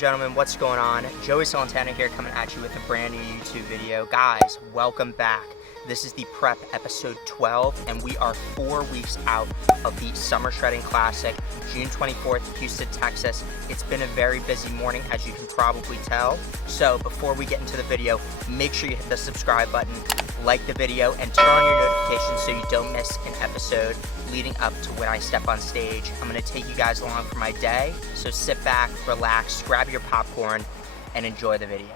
gentlemen, what's going on? Joey Celentano here, coming at you with a brand new YouTube video. Guys, welcome back. This is the Prep episode 12, and we are 4 weeks out of the Summer Shredding Classic, June 24th, Houston, Texas. It's been a very busy morning, as you can probably tell. So before we get into the video, make sure you hit the subscribe button, like the video, and turn on your notifications so you don't miss an episode leading up to when I step on stage. I'm gonna take you guys along for my day, so sit back, relax, grab your popcorn, and enjoy the video.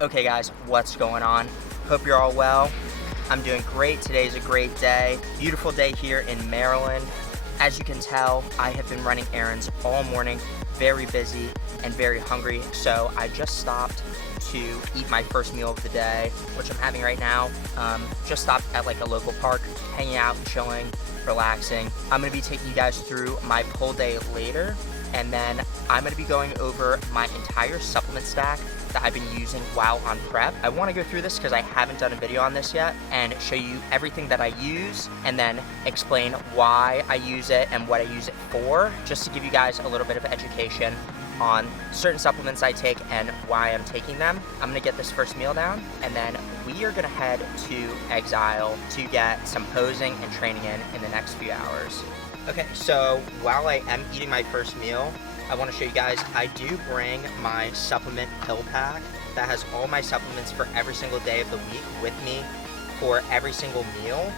Okay guys, what's going on? Hope you're all well. I'm doing great. Today's a great day. Beautiful day here in Maryland. As you can tell, I have been running errands all morning, very busy and very hungry. So I just stopped to eat my first meal of the day, which I'm having right now. Just stopped at like a local park, hanging out, chilling, relaxing. I'm gonna be taking you guys through my pull day later, and then I'm gonna be going over my entire supplement stack that I've been using while on prep. I wanna go through this because I haven't done a video on this yet, and show you everything that I use, and then explain why I use it and what I use it for, just to give you guys a little bit of education on certain supplements I take and why I'm taking them. I'm gonna get this first meal down, and then we are gonna head to Exile to get some posing and training in the next few hours. Okay, so while I am eating my first meal, I want to show you guys, I do bring my supplement pill pack that has all my supplements for every single day of the week with me for every single meal.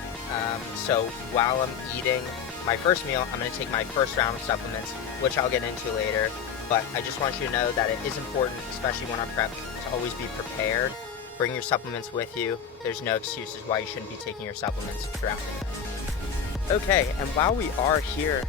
So while I'm eating my first meal, I'm going to take my first round of supplements, which I'll get into later. But I just want you to know that it is important, especially when on prep, to always be prepared. Bring your supplements with you. There's no excuses why you shouldn't be taking your supplements throughout the day. Okay, and while we are here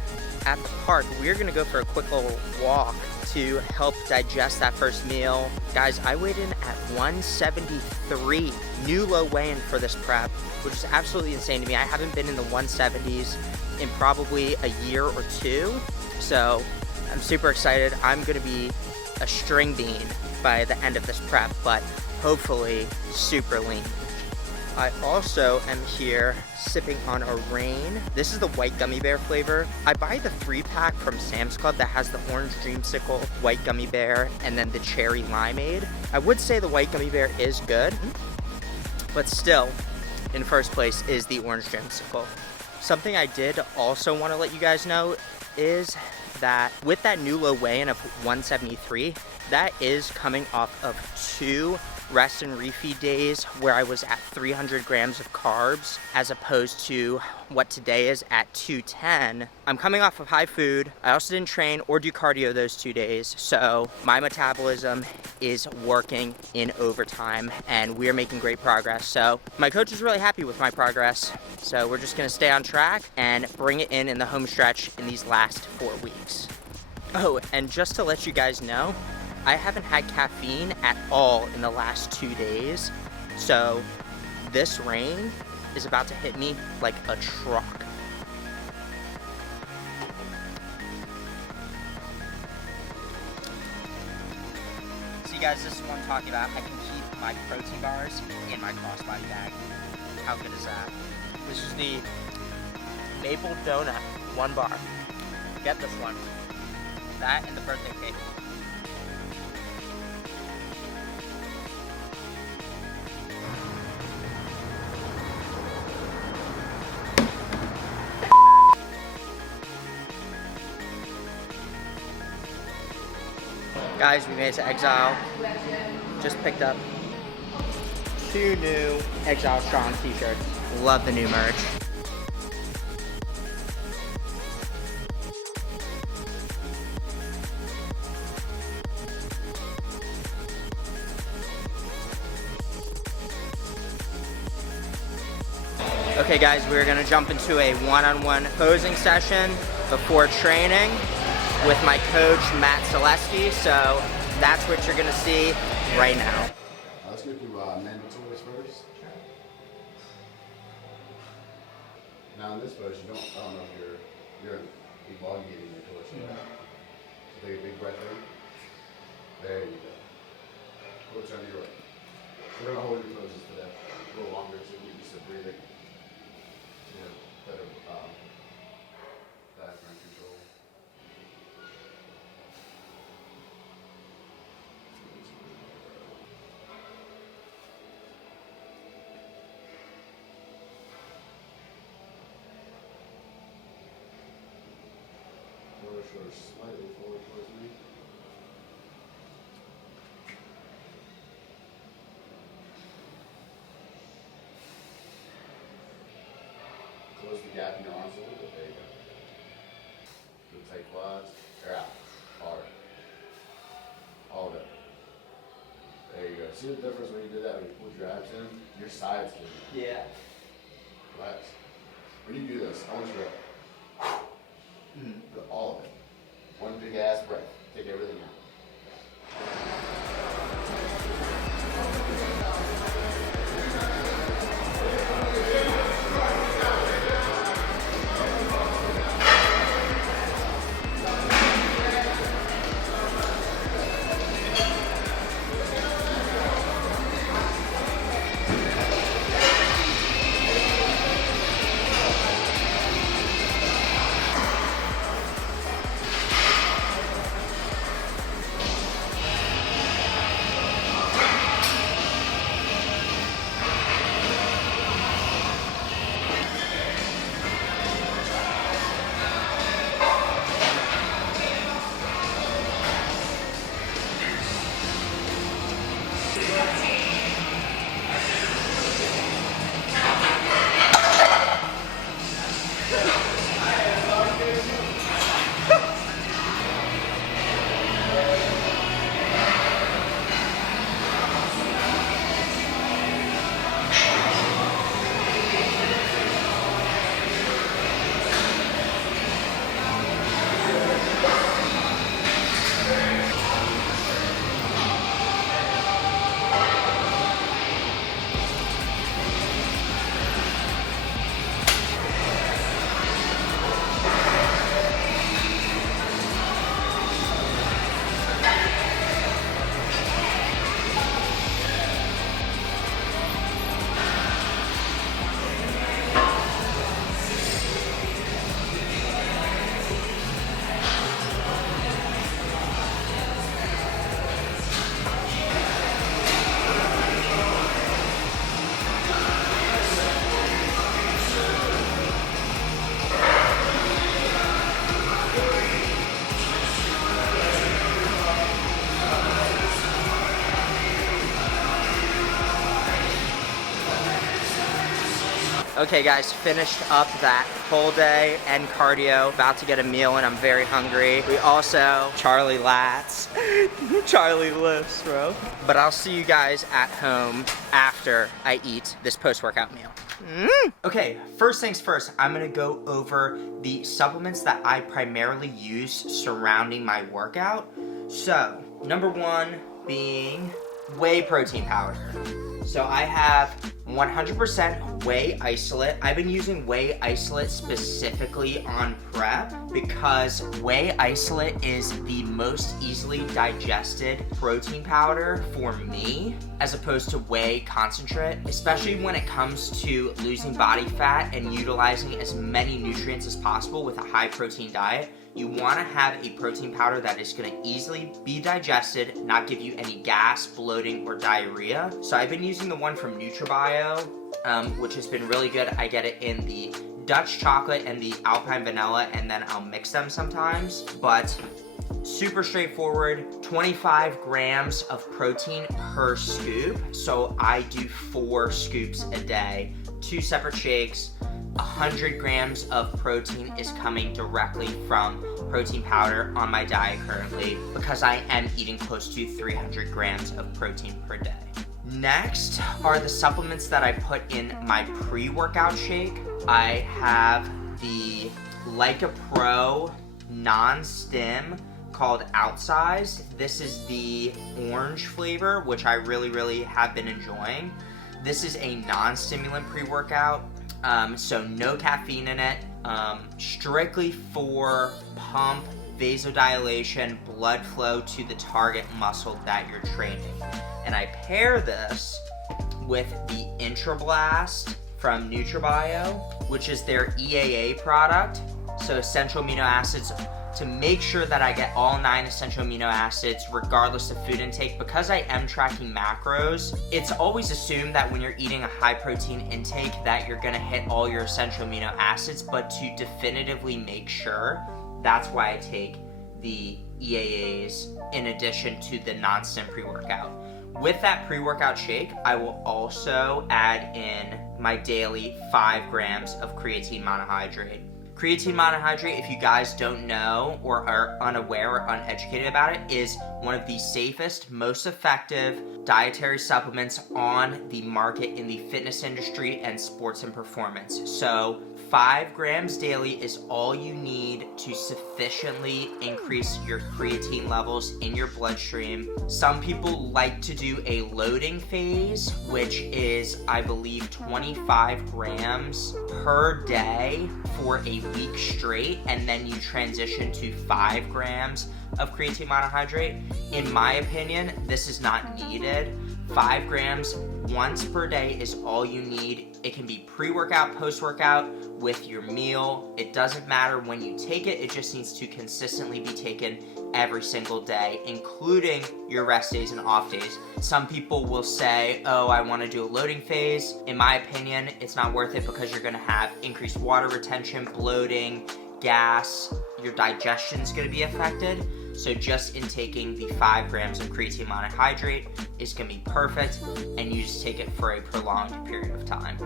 at the park, we're gonna go for a quick little walk to help digest that first meal. Guys, I weighed in at 173, new low weigh-in for this prep, which is absolutely insane to me. I haven't been in the 170s in probably a year or two, so I'm super excited. I'm gonna be a string bean by the end of this prep, but hopefully super lean. I also am here sipping on a Rain. This is the white gummy bear flavor. I buy the 3-pack from Sam's Club that has the orange dreamsicle, white gummy bear, and then the cherry limeade. I would say the white gummy bear is good, but still, in first place is the orange dreamsicle. Something I did also want to let you guys know is that with that new low weigh-in of 173, that is coming off of 2 rest and refeed days where I was at 300 grams of carbs, as opposed to what today is at 210. I'm coming off of high food. I also didn't train or do cardio those 2 days, so my metabolism is working in overtime and we're making great progress. So my coach is really happy with my progress, so we're just gonna stay on track and bring it in the home stretch in these last 4 weeks. Oh, and just to let you guys know, I haven't had caffeine at all in the last 2 days, so this Rain is about to hit me like a truck. See guys, this is what I'm talking about. I can keep my protein bars in my crossbody bag. How good is that? This is the maple donut, 1 bar. Get this one. That and the birthday cake. Guys, we made it to Exile. Just picked up 2 new Exile Strong t-shirts. Love the new merch. Okay guys, we're gonna jump into a one-on-one posing session before training with my coach, Matt Selesky. So that's what you're gonna see right now. Let's go through mandatories first. Now in this pose, I don't know if you're elongating your torso. So take a big breath in. There you go. Go turn to your right. We're gonna hold your poses for that a little longer to give you some breathing. Better diaphragm control. Lower shoulders slightly forward towards me. Close the gap in your arms a little bit. There you go. Do tight quads. They're out. Hard. All of it. There you go. See the difference when you do that? When you pull your abs in, your sides can. Yeah. Relax. When you do this, I want you to do all of it. One big ass breath. Take everything out. Okay guys, finished up that whole day and cardio, about to get a meal and I'm very hungry. We also, Charlie lats, Charlie lifts, bro. But I'll see you guys at home after I eat this post-workout meal. Okay, first things first, I'm gonna go over the supplements that I primarily use surrounding my workout. So, number one being whey protein powder. So I have 100% whey isolate. I've been using whey isolate specifically on prep because whey isolate is the most easily digested protein powder for me as opposed to whey concentrate, especially when it comes to losing body fat and utilizing as many nutrients as possible with a high protein diet. You want to have a protein powder that is going to easily be digested, not give you any gas, bloating, or diarrhea. So I've been using the one from NutraBio, which has been really good. I get it in the Dutch chocolate and the Alpine vanilla, and then I'll mix them sometimes. But super straightforward, 25 grams of protein per scoop. So I do 4 scoops a day, 2 separate shakes. 100 grams of protein is coming directly from protein powder on my diet currently because I am eating close to 300 grams of protein per day. Next are the supplements that I put in my pre-workout shake. I have the Like a Pro non-stim called Outsize. This is the orange flavor, which I really have been enjoying. This is a non-stimulant pre-workout, so no caffeine in it, strictly for pump, vasodilation, blood flow to the target muscle that you're training. And I pair this with the Intrablast from NutraBio, which is their EAA product, so essential amino acids, to make sure that I get all 9 essential amino acids regardless of food intake. Because I am tracking macros, it's always assumed that when you're eating a high protein intake that you're gonna hit all your essential amino acids, but to definitively make sure, that's why I take the EAAs in addition to the non-stim pre-workout. With that pre-workout shake, I will also add in my daily 5 grams of creatine monohydrate. Creatine monohydrate, if you guys don't know or are unaware or uneducated about it, is one of the safest, most effective dietary supplements on the market in the fitness industry and sports and performance. So 5 grams daily is all you need to sufficiently increase your creatine levels in your bloodstream. Some people like to do a loading phase, which is, I believe, 25 grams per day for a week straight, and then you transition to 5 grams of creatine monohydrate. In my opinion, this is not needed. 5 grams once per day is all you need. It can be pre-workout, post-workout, with your meal. It doesn't matter when you take it, it just needs to consistently be taken every single day, including your rest days and off days. Some people will say, oh, I want to do a loading phase. In my opinion, it's not worth it because you're going to have increased water retention, bloating, gas, your digestion's going to be affected. So just in taking the 5 grams of creatine monohydrate is going to be perfect, and you just take it for a prolonged period of time.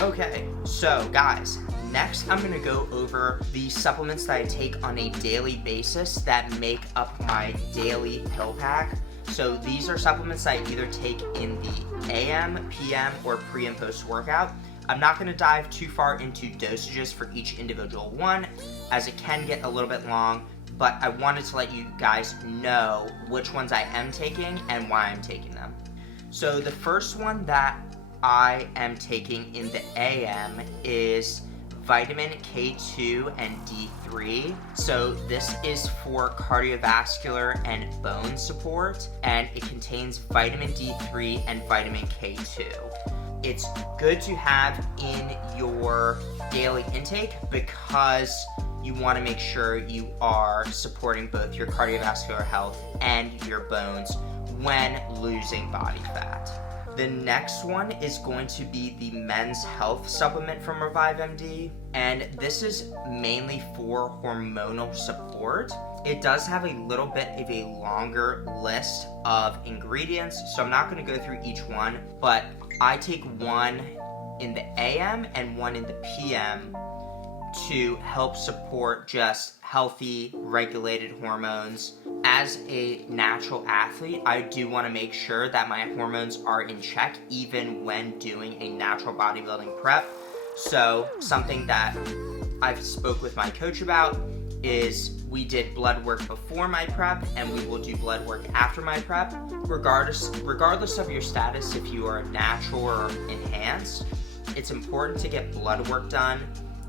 Okay, so guys, next I'm going to go over the supplements that I take on a daily basis that make up my daily pill pack. So these are supplements that I either take in the AM, PM, or pre and post workout. I'm not going to dive too far into dosages for each individual one, as it can get a little bit long, but I wanted to let you guys know which ones I am taking and why I'm taking them. So the first one that I am taking in the AM is vitamin K2 and D3. So this is for cardiovascular and bone support, and it contains vitamin D3 and vitamin K2. It's good to have in your daily intake because you want to make sure you are supporting both your cardiovascular health and your bones when losing body fat. The next one is going to be the Men's Health supplement from ReviveMD, and this is mainly for hormonal support. It does have a little bit of a longer list of ingredients, so I'm not going to go through each one, but I take one in the AM and one in the PM to help support just healthy, regulated hormones. As a natural athlete, I do want to make sure that my hormones are in check even when doing a natural bodybuilding prep. So something that I've spoke with my coach about is we did blood work before my prep and we will do blood work after my prep. Regardless of your status, if you are natural or enhanced, it's important to get blood work done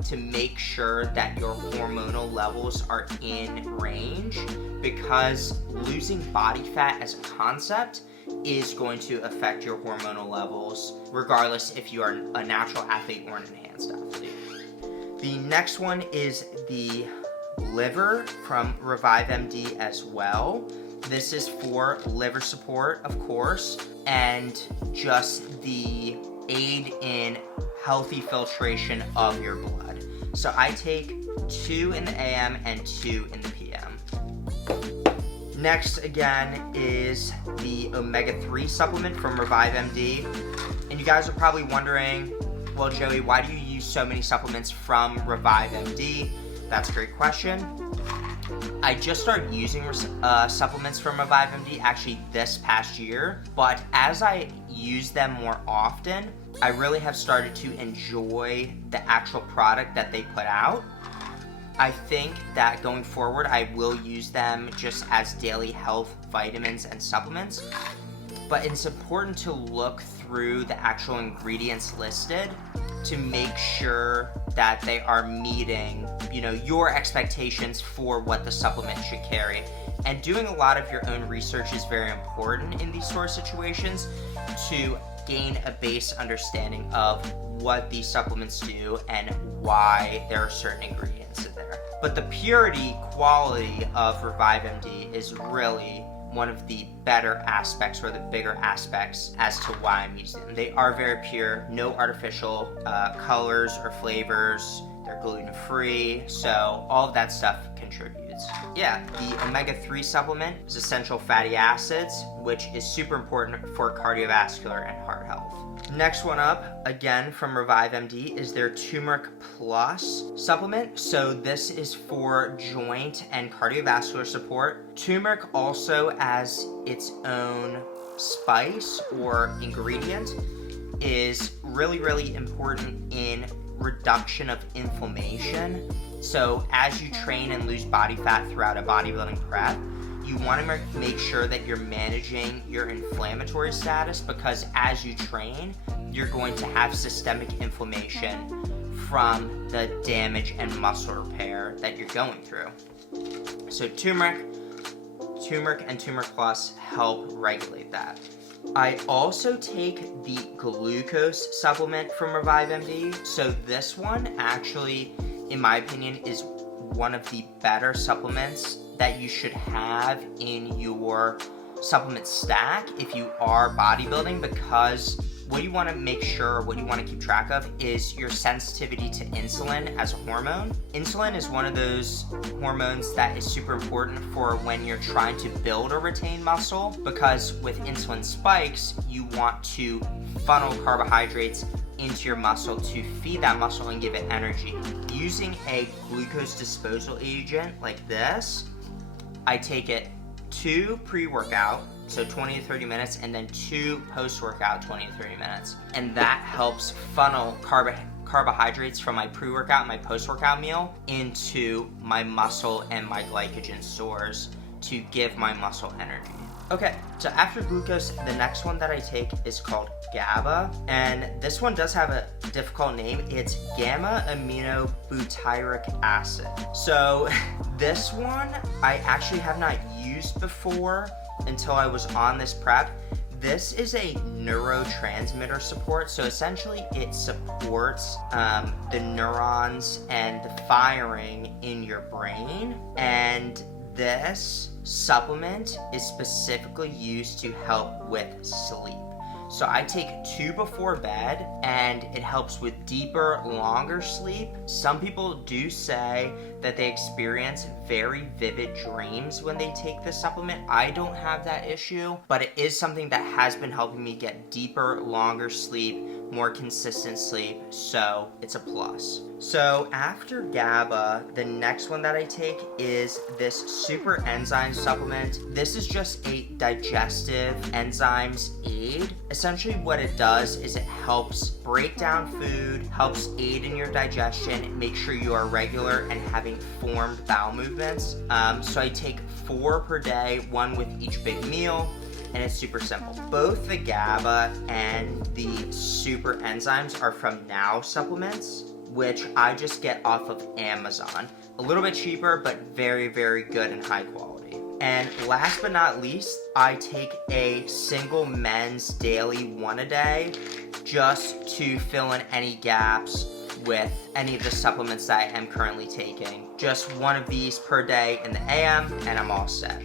to make sure that your hormonal levels are in range, because losing body fat as a concept is going to affect your hormonal levels regardless if you are a natural athlete or an enhanced athlete. The next one is the liver from ReviveMD as well. This is for liver support, of course, and just the aid in healthy filtration of your blood. So I take 2 in the AM and 2 in the PM. Next again is the omega-3 supplement from ReviveMD. And you guys are probably wondering, well, Joey, why do you use so many supplements from ReviveMD? That's a great question. I just started using supplements from ReviveMD actually this past year, but as I use them more often, I really have started to enjoy the actual product that they put out. I think that going forward, I will use them just as daily health vitamins and supplements, but it's important to look through the actual ingredients listed to make sure that they are meeting, your expectations for what the supplement should carry. And doing a lot of your own research is very important in these sort of situations to gain a base understanding of what these supplements do and why there are certain ingredients in there. But the purity quality of ReviveMD is really one of the better aspects or the bigger aspects as to why I'm using them. They are very pure, no artificial colors or flavors. They're gluten-free, so all of that stuff contributes. Yeah, the omega-3 supplement is essential fatty acids, which is super important for cardiovascular and heart health. Next one up, again from ReviveMD, is their Turmeric Plus supplement. So this is for joint and cardiovascular support. Turmeric also, as its own spice or ingredient, is really, really important in reduction of inflammation. So as you train and lose body fat throughout a bodybuilding prep, you want to make sure that you're managing your inflammatory status, because as you train, you're going to have systemic inflammation from the damage and muscle repair that you're going through. So turmeric and Turmeric Plus help regulate that. I also take the glucose supplement from ReviveMD. So this one actually, in my opinion, is one of the better supplements that you should have in your supplement stack if you are bodybuilding, because what you want to make sure, what you want to keep track of is your sensitivity to insulin as a hormone. Insulin is one of those hormones that is super important for when you're trying to build or retain muscle, because with insulin spikes, you want to funnel carbohydrates into your muscle to feed that muscle and give it energy. Using a glucose disposal agent like this, I take it 2 pre-workout, so 20 to 30 minutes, and then 2 post-workout, 20 to 30 minutes. And that helps funnel carbohydrates from my pre-workout and my post-workout meal into my muscle and my glycogen stores to give my muscle energy. Okay, so after glucose, the next one that I take is called GABA, and this one does have a difficult name. It's gamma amino butyric acid. So this one I actually have not used before until I was on this prep. This is a neurotransmitter support, so essentially it supports the neurons and the firing in your brain, and this supplement is specifically used to help with sleep. So I take 2 before bed, and it helps with deeper, longer sleep. Some people do say that they experience very vivid dreams when they take this supplement. I don't have that issue, but it is something that has been helping me get deeper, longer sleep, more consistent sleep, so it's a plus. So after GABA, the next one that I take is this super enzyme supplement. This is just a digestive enzymes aid. Essentially what it does is it helps break down food, helps aid in your digestion, make sure you are regular and having formed bowel movements. So I take 4 per day, 1 with each big meal, and it's super simple. Both the GABA and the super enzymes are from Now Supplements, which I just get off of Amazon. A little bit cheaper, but very, very good and high quality. And last but not least, I take a single men's daily 1 a day just to fill in any gaps with any of the supplements that I am currently taking. Just 1 of these per day in the AM, and I'm all set.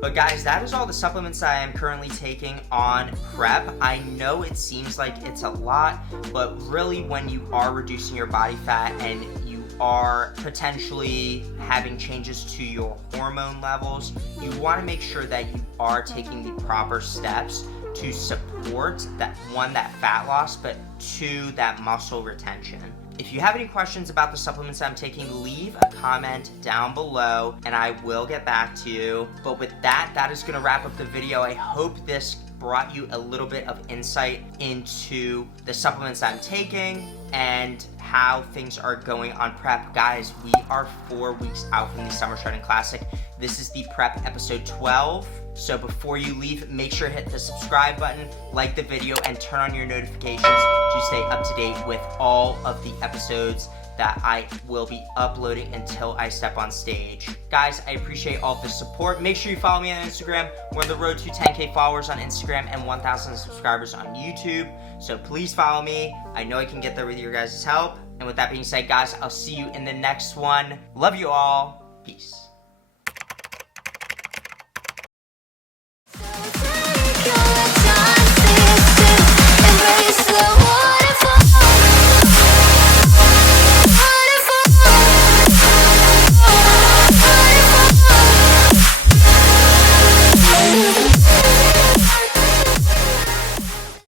But guys, that is all the supplements that I am currently taking on prep. I know it seems like it's a lot, but really when you are reducing your body fat and you are potentially having changes to your hormone levels, you want to make sure that you are taking the proper steps to support that, 1, that fat loss, but 2, that muscle retention. If you have any questions about the supplements I'm taking, leave a comment down below and I will get back to you. But with that, that is gonna wrap up the video. I hope this brought you a little bit of insight into the supplements I'm taking and how things are going on prep. Guys, we are 4 weeks out from the Summer Shredding Classic. This is the prep episode 12. So before you leave, make sure to hit the subscribe button, like the video, and turn on your notifications to stay up to date with all of the episodes that I will be uploading until I step on stage. Guys, I appreciate all of the support. Make sure you follow me on Instagram. We're on the road to 10K followers on Instagram and 1,000 subscribers on YouTube. So please follow me. I know I can get there with your guys' help. And with that being said, guys, I'll see you in the next one. Love you all. Peace.